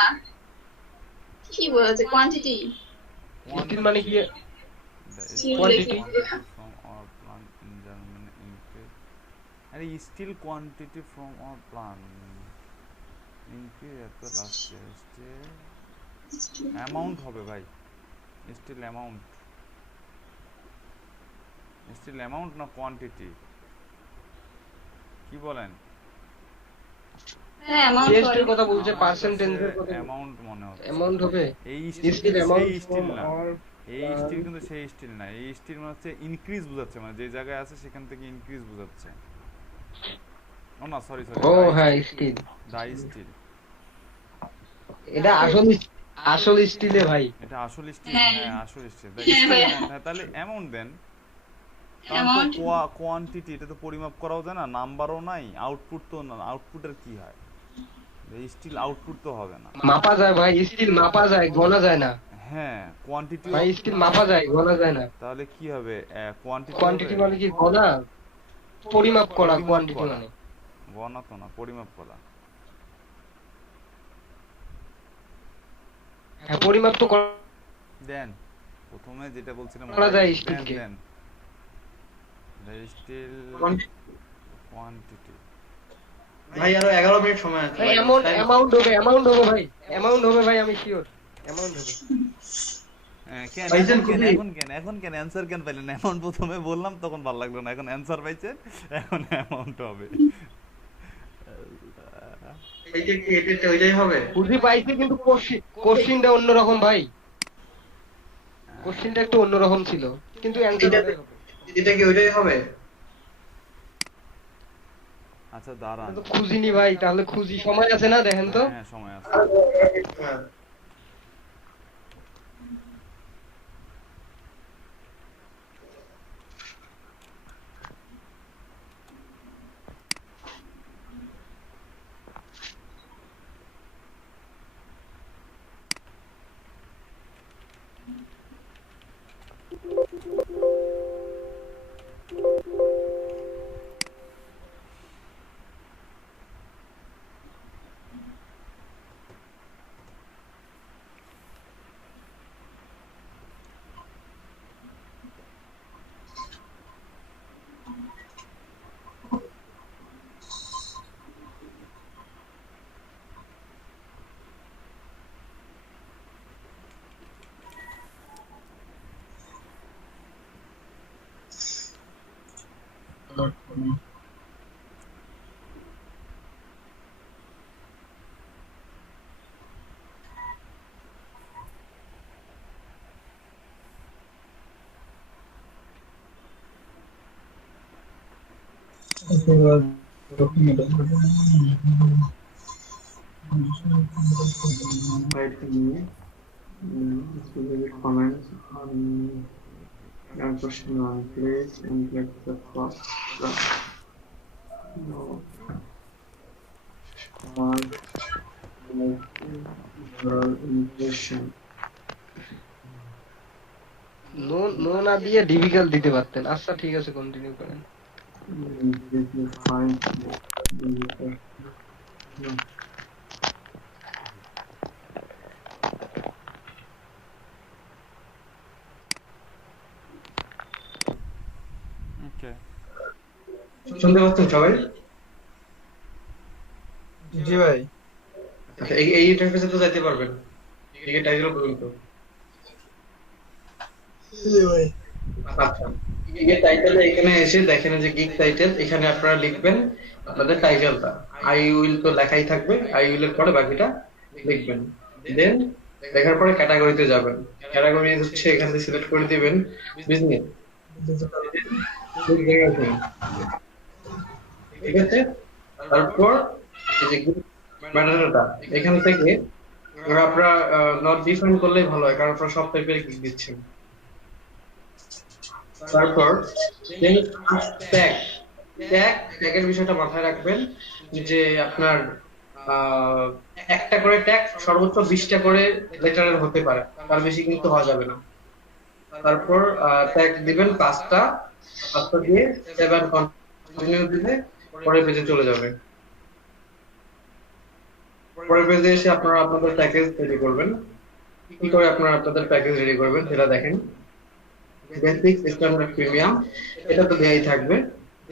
কি বলছে কোয়ান্টিটি স্কিল মানে কি quantity from our plant in Germany increase and still quantity from our plant increase at the last year amount হবে ভাই still amount না quantity কি বলেন হ্যাঁ অ্যামাউন্ট টেস্টের কথা বলছে পার্সেন্টেজের কথা amount মনে হচ্ছে অ্যামাউন্ট হবে এই স্কিল অ্যামাউন্ট স্টিল না এই স্টিল কিন্তু সেই স্টিল না এই স্টিল মানে হচ্ছে ইনক্রিজ বোঝাচ্ছে মানে যে জায়গায় আছে সেখান থেকে ইনক্রিজ বোঝাচ্ছে ও না সরি ও হ্যাঁ স্টিল ডাই স্টিল এটা আসল স্টিলে ভাই এটা আসল স্টিল হ্যাঁ। হ্যাঁ আসল স্টিল হ্যাঁ, তাহলে অ্যামাউন্ট দেন Amount? কোয়ান্টিটি এটা তো পরিমাপ করাও যায় না নাম্বারও নাই আউটপুট তো না আউটপুটের কি হয় স্টিল আউটপুট তো হবে না মাপা যায় ভাই স্টিল মাপা যায় গোনা যায় না হ্যাঁ কোয়ান্টিটি ভাই স্টিল মাপা যায় গোনা যায় না তাহলে কি হবে কোয়ান্টিটি মানে কি গোনা পরিমাপ করা কোয়ান্টিটি মানে গণনা তো না পরিমাপ করা হ্যাঁ পরিমাপ তো দেন প্রথমে যেটা বলছিলাম করা যায় দেন স্টিলকে দেন স্টিল কোয়ান্টিটি ভাই আরো 11 মিনিট সময় আছে ভাই অ্যামাউন্ট হবে ভাই আমি শিওর অ্যামাউন্ট হবে এখন কেন অ্যানসার কেন পাইলেন অ্যামাউন্ট প্রথমে বললাম তখন ভালো লাগলো না এখন অ্যানসার পাইছেন এখন অ্যামাউন্ট হবে এইটা কি এটা ওইটাই হবে বুঝি পাইছি কিন্তু কোশ্চেনটা অন্যরকম ভাই কোশ্চেনটা একটু অন্যরকম ছিল কিন্তু অ্যানসার হবে এটা কি ওইটাই হবে আচ্ছা দাঁড়ান তো খুঁজিনি ভাই তাহলে খুঁজি সময় আছে না দেখেন তো হ্যাঁ সময় আছে হ্যাঁ Write me specific comments on your question one, please, and get the first no. Your impression. No না দিয়ে ডিফিকাল্ট দিতে পারতেন আচ্ছা ঠিক আছে কন্টিনিউ করেন Did you find no. ওকে শুনতে পাচ্ছেন সবাই জি ভাই আচ্ছা এই ইন্টারফেসে তো যাইতে পারবেন গিগের টাইটেল পর্যন্ত। আচ্ছা, গিগের টাইটেলে এখানে এসে দেখেন যে গিগ টাইটেল, এখানে আপনারা লিখবেন আপনাদের টাইটেলটা। আই উইল তো লেখাই থাকবে, আই উইল এর পরে বাকিটা লিখবেন। দেন লেখার পরে ক্যাটাগরিতে যাবেন। ক্যাটাগরি হচ্ছে এখান থেকে সিলেক্ট করে দিবেন বিজনেস, ঠিক আছে। তারপর এই যে ম্যাটারটা এখান থেকে আপনারা নট ডিফাইন করলেই ভালো হয়, কারণ আপনারা সব টাইপের গিগ দিচ্ছেন। তারপর ট্যাগের বিষয়টা মাথায় রাখবেন যে আপনার একটা করে ট্যাগ সর্বোচ্চ 20টা করে লেটারের হতে পারে, তার বেশি কিন্তু হওয়া যাবে না। তারপর ট্যাগ দিবেন 5টা দিয়ে 7 কন্টিনিউ দিলে পরের পেজে চলে যাবে। পরের পেজে এসে আপনারা আপনাদের প্যাকেজ রেডি করবেন। কি করে আপনারা আপনাদের প্যাকেজ রেডি করবেন সেটা দেখেন। বেসিক, স্ট্যান্ডার্ড, প্রিমিয়াম এটা তো দেয়াই থাকবে।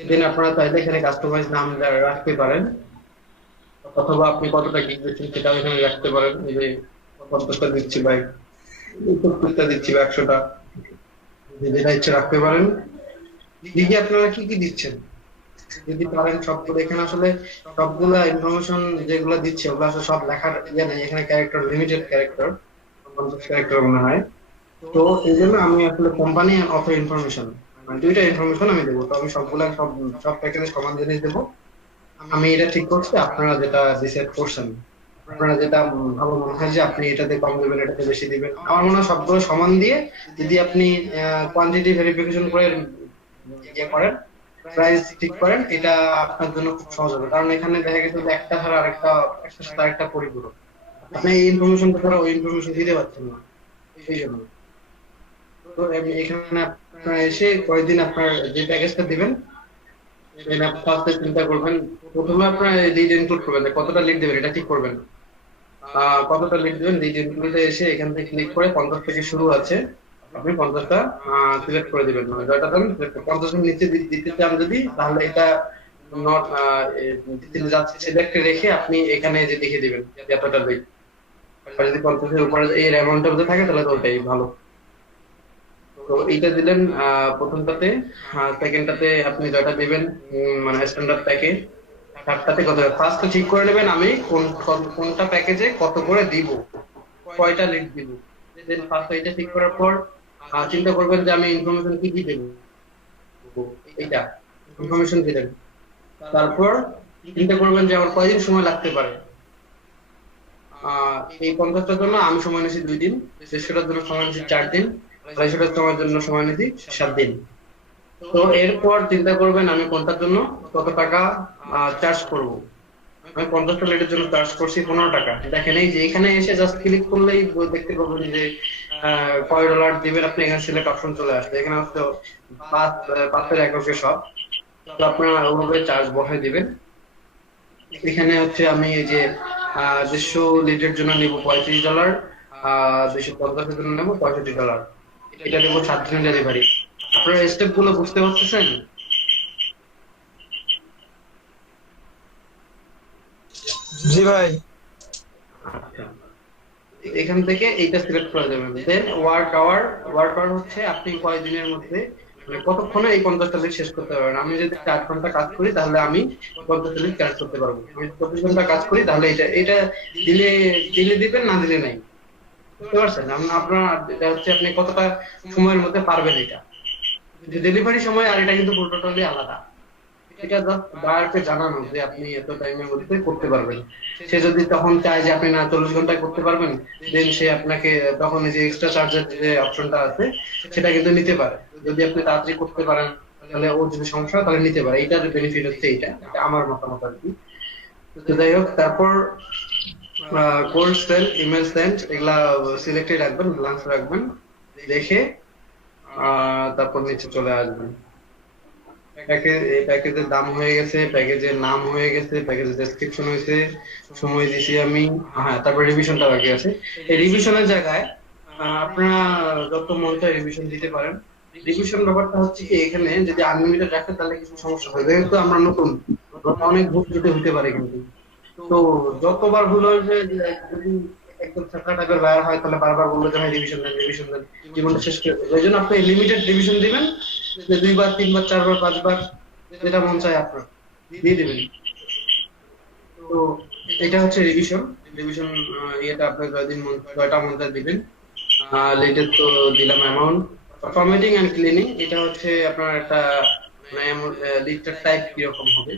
দেন আপনারা চাইলে এখানে কাস্টমাইজ নাম রাখতে পারেন, অথবা আপনি কতটা গিগ দিচ্ছেন সেটাও এখানে রাখতে পারেন। এই যে 50টা দিচ্ছি ভাই, 70টা দিচ্ছি বা 100টা, যেটা ইচ্ছে রাখতে পারেন। গিগে আপনারা কি কি দিচ্ছেন যদি পারেন সবগুলো, এখানে আসলে সবগুলা ইনফরমেশন যেগুলো দিচ্ছে ওগুলো আসলে সব লেখার ইয়ে নেই, এখানে ক্যারেক্টার লিমিটেড ক্যারেক্টার, 50 ক্যারেক্টার মনে হয়। তো এই জন্য আমি আসলে কোম্পানি অফার ইনফরমেশন মানে দুইটা ইনফরমেশন আমি দেবো। তো আমি সবগুলা সব প্যাকেজে সমান জিনিস দেবো। আমি এটা ঠিক করছি, আপনারা যেটা ডিসাইড করছেন, আপনারা যেটা ভালো মনে হয় যে আপনি এটাতে কম দেবেন এটাতে বেশি দিবেন, আমার মনে হয় সবগুলো সমান দিয়ে যদি আপনি কোয়ান্টিটি ভেরিফিকেশন করে ইয়ে করেন, প্রাইস ঠিক করেন, এটা আপনার জন্য খুব সহজ হবে। কারণ এখানে দেখা গেছে যে একটা ছাড়া আরেকটা পরিপূরক, আপনি এই ইনফরমেশনটা ছাড়া ওই ইনফরমেশন দিতে পারছেন না, সেই জন্য। তো এখানে আপনারা এসে কয়েকদিন আপনার যে প্যাকেজটা দিবেন ফার্স্টে চিন্তা করবেন। প্রথমে আপনার লিড ইনক্লুড করবেন, কতটা লিড দেবেন এটা ঠিক করবেন। কতটা লিড দেবেন, লিড ইনক্লুডে এসে এখান থেকে ক্লিক করে 50 থেকে শুরু আছে, আপনি 50টা সিলেক্ট করে দিবেন। মানে জয়টা দেন 50 এর নিচে দিতে চান যদি, তাহলে এটা নট সিলেক্ট রেখে আপনি এখানে যে লিখে দিবেন এতটা লিড। যদি 50 এর উপরে এই অ্যামাউন্টের মধ্যে থাকে তাহলে তো ওটাই ভালো। তো এইটা দিলেন প্রথমটাতে। সেকেন্ডটাতে আপনি যেটা দিবেন মানে স্ট্যান্ডার্ড প্যাকেজ, থার্ডটাতে কত, ফার্স্টে ঠিক করে নেবেন আমি কোনটা প্যাকেজে কত করে দিব, কয়টা লিড দিব। দেন ফার্স্ট এটা ঠিক করার পর চিন্তা করবেন যে আমি ইনফরমেশন কি কি দেব, এইটা ইনফরমেশন দিলেন। তারপর চিন্তা করবেন যে আমার কয়দিন সময় লাগতে পারে। এই 50টার জন্য আমি সময় নিয়েছি 2 দিন, 100টার জন্য সময় নিয়েছি 4 দিন, 250টার সময়ের জন্য সময় নিয়েছি 7 দিন। তো এরপর চিন্তা করবেন আমি কোনটার জন্য কত টাকা চার্জ করব। আমি 50টা লিডের জন্য চার্জ করছি 15 টাকা। দেখেন এই যে এখানে এসে জাস্ট ক্লিক করলেই দেখতে পাবেন যে কয় ডলার দিবেন আপনি, এখানে সিলেক্ট অপশন চলে আসছে। এখানে হচ্ছে 5 এককে সব, তো আপনারা ওভাবে চার্জ বসাই দিবেন। এখানে হচ্ছে আমি এই যে 150 লিটার জন্য নেব $35, 250 এর জন্য নেব $65, এটা দেব 7 দিনের ডেলিভারি। আপনারা স্টেপ গুলো বুঝতে পারতেছেন? জি ভাই। এখান থেকে এইটা সিলেক্ট করে দেবেন। দেন ওয়ার্ক আওয়ার হচ্ছে আপনি কয় দিনের মধ্যে মানে কতক্ষণে এই 50টা লিড শেষ করতে পারবেন। আমি যদি 8 ঘন্টা কাজ করি তাহলে আমি 50টা লিড কাজ করতে পারবো। আমি 24 ঘন্টা কাজ করি তাহলে এটা দিলে দিবেন, না দিলে নাই। বুঝতে পারছেন? আপনার হচ্ছে আপনি কতটা সময়ের মধ্যে পারবেন এটা। ডেলিভারি সময় আর এটা কিন্তু টোটালি আলাদা। এটা জাস্ট বায়ারকে জানানো যে আপনি এত টাইমের মধ্যে করতে পারবেন। সে যদি তখন চায় যে আপনি না 40 ঘন্টায় করতে পারবেন, দেন সে আপনাকে তখন এই যে এক্সট্রা চার্জের যে অপশনটা আছে সেটা কিন্তু নিতে পারে। যদি আপনি তাড়াতাড়ি করতে পারেন তাহলে ওর যদি সমস্যা তাহলে নিতে পারে। এইটার বেনিফিট হচ্ছে এটা আমার মতামত আর কি। তো যাই হোক, তারপর কোল্ড সেল, ইমেল সেন্ড এগুলা সিলেক্টেড রাখবেন, ব্ল্যাঙ্ক রাখবেন, দেখে তারপর নিচে চলে আসবেন। প্যাকেজের দাম হয়ে গেছে, প্যাকেজের নাম হয়ে গেছে, প্যাকেজের ডেসক্রিপশন হয়েছে, সময় দিছি আমি। হ্যাঁ, তারপর রিভিশনটা বাকি আছে। এই রিভিশনের জায়গায় আপনারা যত মন চায় রিভিশন দিতে পারেন। রিভিশন ব্যাপারটা হচ্ছে কি, এখানে যদি আনলিমিটেড রাখেন তাহলে কিছু সমস্যা হয়, যেহেতু আমরা নতুন, অনেক ভুল দিতে হতে পারে কিন্তু। তো যতবার ভুল হয়েছে যদি একদম ছাত্র টাইপের ভাইয়ার হয় তাহলে বারবার বলবে যে ভাই রিভিশন দেন জীবনটা শেষ করে দেবে। ওই জন্য আপনি লিমিটেড রিভিশন দিবেন, যে 2 বার 3 বার 4 বার 5 বার যেটা মন চায় আপনার দিয়ে দিবেন। তো এটা হচ্ছে রিভিশন ইয়েটা আপনার কয়টা মন চায় দিবেন। লেটেস্ট তো দিলাম অ্যামাউন্ট। ফরম্যাটিং এন্ড ক্লিনিং এটা হচ্ছে আপনার একটা লিস্টার টাইপ কিরকম হবে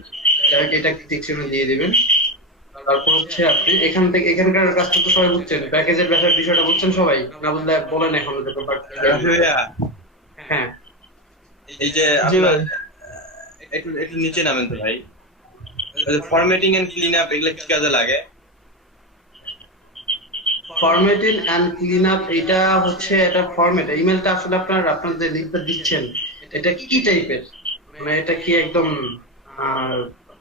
এটা সেকশনে দিয়ে দিবেন। তারপর হচ্ছে আপনি এখানকার কাজটা তো সবাই বুঝছেন, প্যাকেজের বিষয়টা বুঝছেন সবাই, না বুঝলে বলেন এখন যে হ্যাঁ। এই যে একটু নিচে নামেন তো ভাই, ফরম্যাটিং এন্ড ক্লিন আপ এগুলো কি কাজে লাগে? ফরম্যাটিং এন্ড ক্লিন আপ এটা হচ্ছে একটা ফরম্যাট। ইমেলটা আসলে আপনার যে লিঙ্কটা দিচ্ছেন এটা কি টাইপের, মানে এটা কি একদম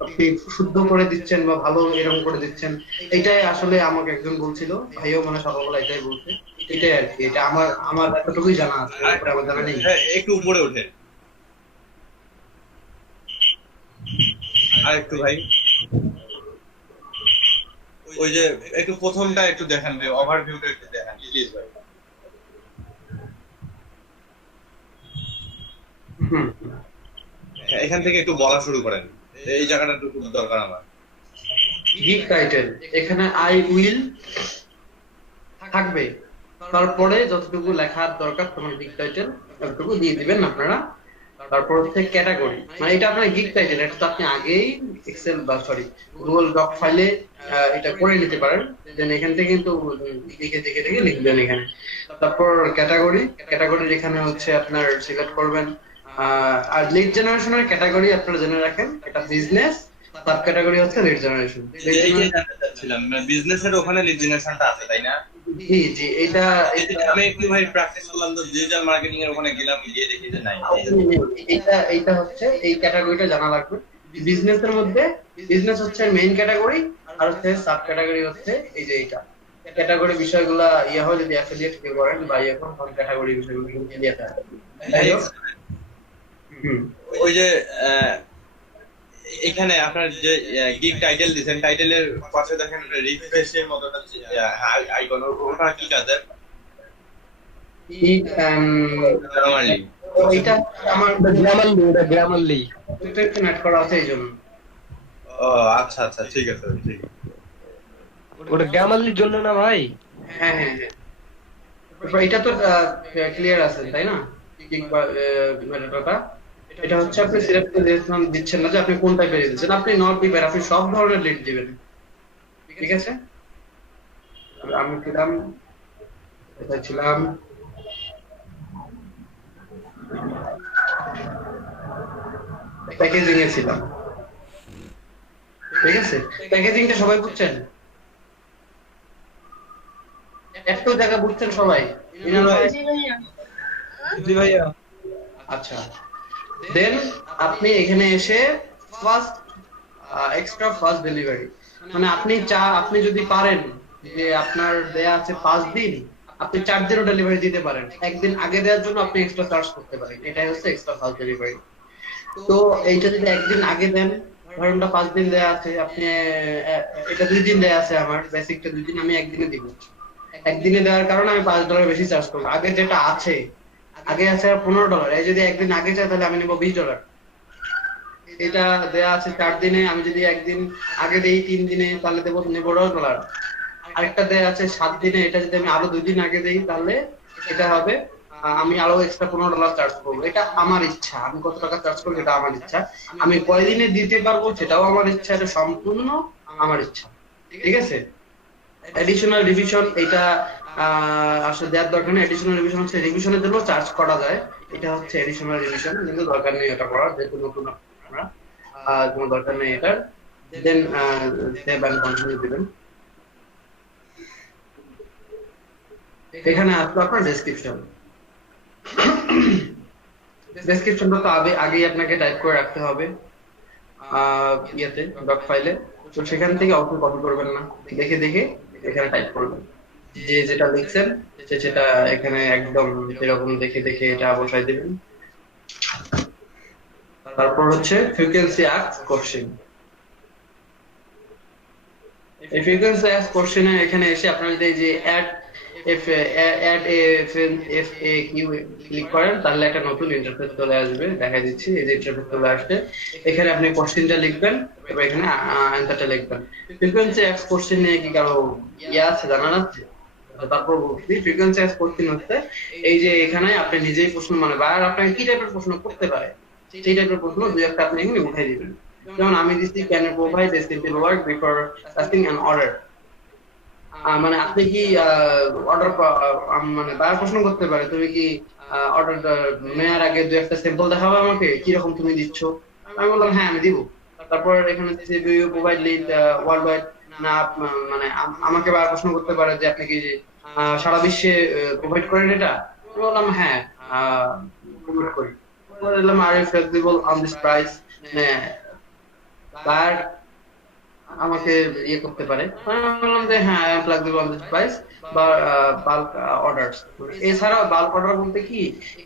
আপনি শুদ্ধ করে দিচ্ছেন বা ভালো এরকম করে দিচ্ছেন, এটাই আসলে আমাকে একজন বলছিল, ভাইও মানে সকালবেলা এটাই বলছে, এটাই আর কি। এটা আমার এতটুকুই জানা আছে, এরপরে আমার জানা নেই। একটু উপরে ওঠে আর একটু ভাই, ওই যে একটু প্রথমটা একটু দেখেন, ওভারভিউটা একটু দেখেন প্লিজ ভাই। এখান থেকে একটু বলা শুরু করেন, এই জায়গাটা একটু দরকার আমার। গিগ টাইটেল এখানে আই উইল থাকবে, তারপরে যতটুকু লেখার দরকার তোমার গিগ টাইটেল ততটুকু দিয়ে দিবেন আপনারা। তারপর হচ্ছে ক্যাটাগরি, মানে এটা আপনার গিগ টাইটেল, এটা তো আপনি আগেই এক্সেল বা গুগল ডক ফাইলে এটা করে নিতে পারেন, দেন এখান থেকে কিন্তু দেখে লিখবেন এখানে। তারপর ক্যাটাগরির এখানে হচ্ছে আপনার সিলেক্ট করবেন। আর লিড জেনারেশনের ক্যাটাগরি আপনারা জেনে রাখেন, এটা বিজনেস, সাব ক্যাটাগরি হচ্ছে লিড জেনারেশন। বিজনেসের ওখানে লিড জেনারেশনটা আছে তাই না? জি এটা আমি একটু ভাই প্র্যাকটিস করলাম তো ডিজিটাল মার্কেটিং এর ওখানে গেলাম, গিয়ে দেখি যে নাই। এটা হচ্ছে এই ক্যাটাগরিটা জানা লাগবে। বিজনেসের মধ্যে বিজনেস হচ্ছে মেইন ক্যাটাগরি, আর হচ্ছে সাব ক্যাটাগরি হচ্ছে এই যে এটা ক্যাটাগরি বিষয়গুলো হয় যদি অ্যাফিলিয়েট কেউ করেন বা এখন ক্যাটাগরি বিষয়গুলো দিয়ে থাকে। ওই যে এখানে আপনার যে গিগ টাইটেল দিবেন, টাইটেলের পাশে দেখেন রিফ্রেশের মতো একটা আইকন, ওটা কি কাজে? এটা আমার গ্রামারলি এটা কানেক্ট করা আছে এইজন্য। ও আচ্ছা আচ্ছা, ঠিক আছে ঠিক আছে। ওটা গ্রামারলির জন্য না ভাই? হ্যাঁ হ্যাঁ হ্যাঁ, এটা তো ক্লিয়ার আছে তাই না? গিগ ম্যাটারটা এটা হচ্ছে আপনি সিলেক্ট করে দিচ্ছেন না যে আপনি কোন টাইপের দিচ্ছেন, আপনি নট প্রিপেয়ার, আপনি সব ধরনের লিড দিবেন, ঠিক আছে? আমি ছিলাম প্যাকেজিং এ ছিলাম, ঠিক আছে? প্যাকেজিংটা সবাই বুঝছেন? একটু জায়গা বুঝছেন সবাই? জি ভাইয়া। আচ্ছা, দেন আপনি এখানে এসে ফার্স্ট এক্সট্রা ফার্স্ট ডেলিভারি, মানে আপনি যদি পারেন যে আপনার দেয়া আছে 5 দিন, আপনি 4 দিনও ডেলিভারি দিতে পারেন, একদিন আগে দেওয়ার জন্য আপনি এক্সট্রা চার্জ করতে পারেন, এটাই হচ্ছে এক্সট্রা ফার্স্ট ডেলিভারি। তো এইটা যদি একদিন আগে দেন, ধরুন 5 দিন দেয়া আছে, আপনি এটা 2 দিন দেয়া আছে, আমার বেসিকটা 2 দিন, আমি একদিনে দিব। একদিনে দেওয়ার কারণে আমি $5 বেশি চার্জ করবো। আগে যেটা আছে $15, এই যদি একদিন আগে চাই তাহলে আমি নেবো $20। এটা দেয়া আছে 4 দিনে, আমি যদি একদিন আগে দেই 3 দিনে তাহলে নেবো $10। আরেকটা দেয়া আছে 7 দিনে, এটা যদি আমি আরো 2 দিন আগে দেই তাহলে এটা হবে আমি আরো এক্সট্রা $15 চার্জ করবো। এটা আমার ইচ্ছা, আমি কত টাকা চার্জ করবো এটা আমার ইচ্ছা, আমি কয়দিনে দিতে পারবো সেটাও আমার ইচ্ছা, এটা সম্পূর্ণ আমার ইচ্ছা, ঠিক আছে? এডিশনাল রিভিশন এটা আসলে দেওয়ার দরকার নেই। এডিশনাল রিভিশন হচ্ছে রিভিশনের জন্য চার্জ করা যায়, এটা হচ্ছে এডিশনাল রিভিশন, কিন্তু দরকার নেই এটা করার, যেহেতু নতুন আমরা কোনো দরকার নেই এটার। দেন সেভ এন্ড কন্টিনিউ দিবেন। এখানে আসলে আপনার ডেসক্রিপশনটা তো আগেই আপনাকে টাইপ করে রাখতে হবে ইয়েতে ডক ফাইলে, তো সেখান থেকে অবশ্যই কপি করবেন না, দেখে এখানে টাইপ করবেন, যে যেটা লিখছেন সেটা এখানে একদম এরকম দেখে এটা বসাই দিবেন। তারপর হচ্ছে frequency ask question, if you can say question এখানে এসে আপনারা যদি এই যে add a FAQ ক্লিক করেন তাহলে একটা নতুন ইন্টারফেস চলে আসবে, দেখা দিচ্ছি এই যে ইন্টারফেস চলে আসছে। এখানে আপনি কোশ্চেনটা লিখবেন এবং এখানে অ্যানসারটা লিখবেন। ফ্রিকোয়েন্সি এক্স কোশ্চেন নিয়ে কি কারো আছে জানা আছে? তারপর ফ্রিকোয়েন্সি এক্স কোশ্চেন হচ্ছে এই যে এখানে আপনি নিজেই প্রশ্ন মানে বায়ার আপনাকে কি টাইপের প্রশ্ন করতে পারে সেই টাইপের প্রশ্ন দুই একটা আপনি এখানে উঠাই দিবেন। যেমন আমি দিচ্ছি can you provide a simple work before casting an order, মানে আপনি কি অর্ডার মানে বায়ার প্রশ্ন করতে পারে তুমি কি অর্ডার নেওয়ার আগে দুই একটা স্যাম্পল দেখাবে আমাকে কি রকম তুমি দিচ্ছ? আমি বললাম হ্যাঁ আমি দিব। তারপর এখানে do you provide lead world wide, না মানে আমাকে বায়ার প্রশ্ন করতে পারে যে আপনি কি সারা বিশ্বে প্রোভাইড করেন এটা? আমি বললাম হ্যাঁ প্রোভাইড করি। বললাম are you flexible on this price, buyer আমাকে ইয়ে করতে পারে। আমি বললাম যে হ্যাঁ I am flexible on this price বা বাল্ক অর্ডারস। এছাড়াও বাল্ক অর্ডার বলতে কি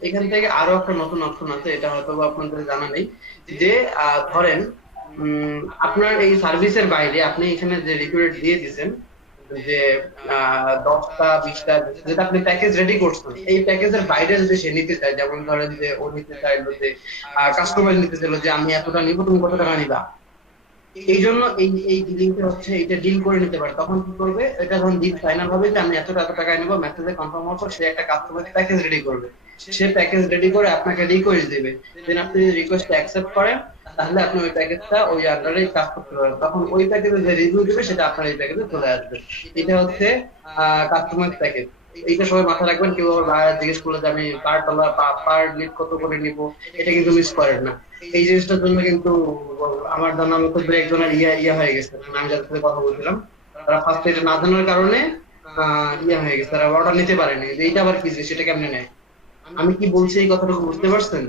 এখান থেকে আরো একটা নতুন অপশন আছে, এটা হয়তো আপনাদের জানা নেই, যে ধরেন আপনার এই সার্ভিসের বাইরে আপনি এখানে যে রিকোয়ার্ড দিয়ে দিয়েছেন যে 10টা 20টা যেটা আপনি প্যাকেজ রেডি করছেন, এই প্যাকেজের বাইরে যদি সে নিতে চায়, যেমন ধরেন যে ও নিতে চাইলো যে কাস্টমার নিতে চাইলো যে আমি এতটা নিব তুমি কত টাকা নিবা, এই জন্য এই ডিলিংটা হচ্ছে এটা ডিল করে নিতে পারে। তখন কি করবে, এটা যখন ডিল ফাইনাল হবে যে আমি এত টাকা নিব, মেসেজে কনফার্ম হওয়ার পর সে একটা কাস্টমার প্যাকেজ রেডি করবে, সে প্যাকেজ রেডি করে আপনাকে রিকোয়েস্ট দিবে, দেন আপনি যদি রিকোয়েস্টটা অ্যাকসেপ্ট করেন তাহলে আপনি ওই প্যাকেজটা ওই আন্ডারে কাজ করতে পারবেন। তখন ওই প্যাকেজে যে রিভিউ দিবে সেটা আপনার এই প্যাকেজে চলে আসবে। এটা হচ্ছে কাস্টমার প্যাকেজ। এইটা সবাই মাথায় রাখবেন, কেউ বাইরে জিজ্ঞেস করলে যে আমি পার লিড কত করে নিব, এটা কিন্তু মিস করেন না। এই জিনিসটার জন্য কিন্তু আমার জানার মতো দু একজনের ইয়া হয়ে গেছে, আমি যাদের সাথে কথা বলছিলাম তারা ফার্স্ট এটা না জানার কারণে ইয়া হয়ে গেছে, তারা অর্ডার নিতে পারেনি। এইটা আবার কি জিনিস, সেটা কেমনে নেয়? আমি কি বলছি এই কথাটুকু বুঝতে পারছেন?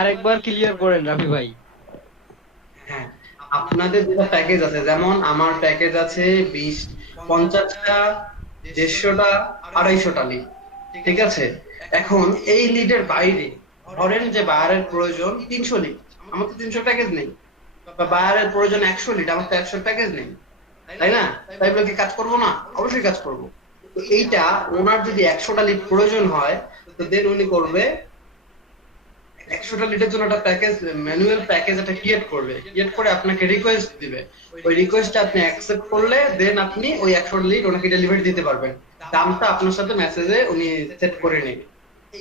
আরেকবার ক্লিয়ার করেন রাফি ভাই। হ্যাঁ, আপনাদের যেটা প্যাকেজ আছে, যেমন আমার প্যাকেজ আছে 50টা 150টা 250টা লিড, ঠিক আছে? এখন এই লিডের বাইরে ধরেন যে বায়ারের প্রয়োজন 300 লিড, আমার তো 300 প্যাকেজ নেই, বা বায়ারের প্রয়োজন 100 লিড, আমার তো 100 প্যাকেজ নেই, তাই না? তাই বলে কি কাজ করবো না? অবশ্যই কাজ করবো। তো এইটা ওনার যদি 100টা লিড প্রয়োজন হয় তো দেন উনি করবে 100টা লিডের জন্য একটা প্যাকেজ, ম্যানুয়াল প্যাকেজ একটা ক্রিয়েট করবে, ক্রিয়েট করে আপনাকে রিকোয়েস্ট দিবে। ওই রিকোয়েস্টটা আপনি অ্যাকসেপ্ট করলে দেন আপনি ওই 100টা লিড ওনাকে ডেলিভারি দিতে পারবেন। দামটা আপনার সাথে মেসেজে উনি সেট করে নেবে।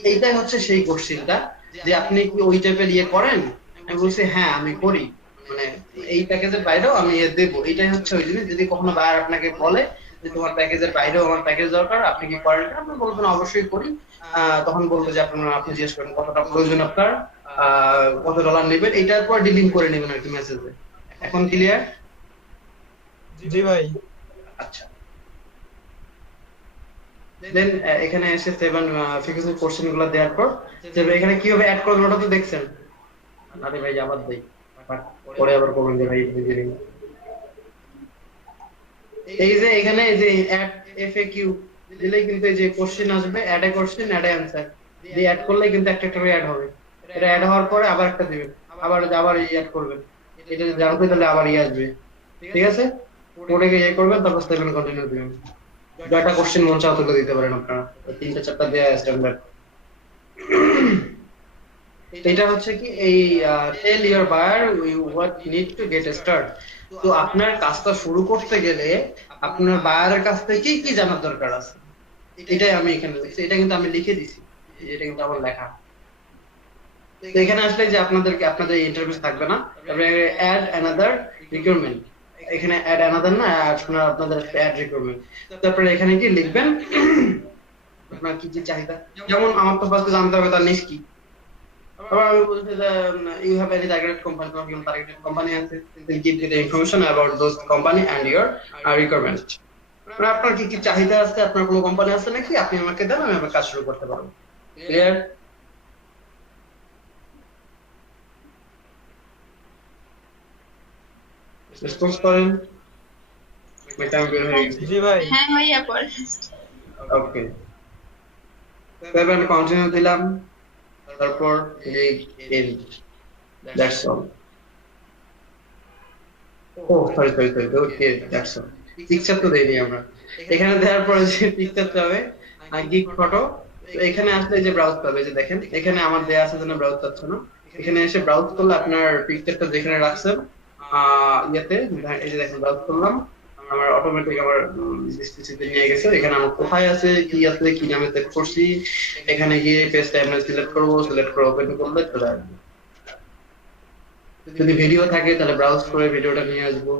এইটাই হচ্ছে সেই কোশ্চেনটা যে আপনি কি ওই টাইপের ইয়ে করেন? আমি বলছি হ্যাঁ আমি করি, মানে এই প্যাকেজের বাইরেও আমি দেব। এইটাই হচ্ছে ওই জিনিস। যদি কখনো বায়ার আপনাকে বলে যে তোমার প্যাকেজের বাইরেও আমার প্যাকেজ দরকার, আপনি কি করেন? আপনি বলবেন অবশ্যই করি। তখন বলবো যে আপনি জিজ্ঞেস করেন কতটা প্রয়োজন আপনার, কত ডলার নেবেন, এইটার পর ডিলিং করে নেবেন আর কি মেসেজে। এখন ক্লিয়ার? জি ভাই। আচ্ছা, দেন এখানে এসে 7 ফিক্সড কোশ্চেন গুলো দেওয়ার পর এখানে কিভাবে অ্যাড করবেন ওটা তো দেখছেন। আরে ভাই আবার দেই, পরে আবার করবেন যে ভাই বুঝিনি। এই যে এখানে যে অ্যাড এফএকিউ দিলেই কিন্তু এই যে কোশ্চেন আসবে, add a question add a answer দিয়ে অ্যাড করলেই কিন্তু একটা করে অ্যাড হবে। এটা অ্যাড হওয়ার পরে আবার একটা দিবেন, আবার অ্যাড করবেন। এটা যদি জানতে তাহলে আবার আসবে, ঠিক আছে? পরে গিয়ে করবেন, তারপর 7 কন্টিনিউ দিবেন। দুটো কোশ্চেন মন চাও তুলে দিতে পারেন আপনারা, 3টা 4টা দেয়া স্ট্যান্ডার্ড। এটা হচ্ছে কি এই tell your buyer what need to get start. তো আপনার কাজটা শুরু করতে গেলে আপনার বায়ারের কাছ থেকে কি জানার দরকার আছে, এটাই আমি এখানে লিখছি। এটা কিন্তু আমি লিখে দিছি, এটা কিন্তু আমার লেখা। তো এখানে আসলে যে আপনাদের ইন্টারভিউ থাকবে না, তারপরে অ্যাড অ্যানাদার রিকোয়ারমেন্ট, এখানে অ্যাড অ্যানাদার না, আপনাদের অ্যাড রিকোয়ারমেন্ট। তারপরে এখানে কি লিখবেন আপনার কি কি চাহিদা। যেমন আমার তো ফার্স্টে জানতে হবে তার নিশ কি। আবার আমি বলছি যে you have any targeted company, তোমার কি টার্গেটেড কোম্পানি আছে, then give the information about those company and your requirement. মানে আপনার কি কি চাহিদা আছে, আপনার কোনো কোম্পানি আছে নাকি, আপনি আমাকে দেন, আমি আমার কাজ শুরু করতে পারবো। ক্লিয়ার? রেসপন্স করেন। জি ভাই। হ্যাঁ ভাইয়া পরে। ওকে, তারপর আমি কন্টিনিউ দিলাম, তারপর এই দ্যাটস অল। ও sorry okay that's all. Picture তো দেইনি আমরা। এখানে দেওয়ার পরে যে পিকচারটা হবে গিগ ফটো, এখানে আসলে যে ব্রাউজ পাবে, যে দেখেন এখানে আমার দেয়া আছে যেন ব্রাউজ পাচ্ছে না, এখানে এসে ব্রাউজ করলে আপনার পিকচারটা যেখানে রাখছেন ইয়েতে, এই যে দেখেন ব্রাউজ করলাম, আমার অটোমেটিক আমার ডিসপ্লেতে নিয়ে গেছে। এখানে আমার কোথায় আছে, কি নামে সেভ করছি, এখানে গিয়ে পেজ টাইমলাইন সিলেক্ট করে ওপেন করলে চলে আসবে। যদি ভিডিও থাকে তাহলে ব্রাউজ করে ভিডিওটা নিয়ে আসবো।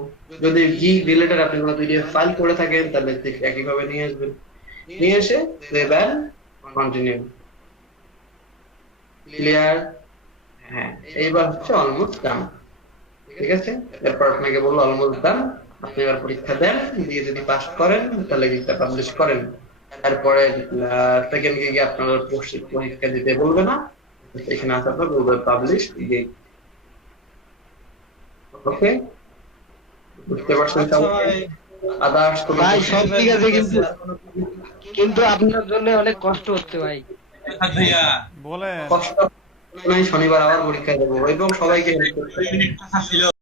যদি গিগ রিলেটেড আপনি কোনো পিডিএফ ফাইল করে থাকেন তাহলে ঠিক একইভাবে নিয়ে আসবেন, নিয়ে এসে সেভ এন্ড কন্টিনিউ। ক্লিয়ার? হ্যাঁ, এইবার হচ্ছে অলমোস্ট ডান। ঠিক আছে, এরপর আপনাকে বলবো অলমোস্ট ডান, আপনি এবার পরীক্ষা দেন, দিয়ে যদি পাস করেন তাহলে গিগটা পাবলিশ করেন। তারপরে সেকেন্ড গিগে আপনার পরীক্ষা দিতে বলবে না, এখানে আসার পর বলবে পাবলিশ গিগ। ওকে, বুঝতে পারছেন সবাই? আদার্স ভাই সব ঠিক আছে, কিন্তু আপনার জন্য অনেক কষ্ট হচ্ছে ভাই। বলে কষ্ট নাই, শনিবার আবার পরীক্ষা দেবো এবং সবাইকে হেল্প করতে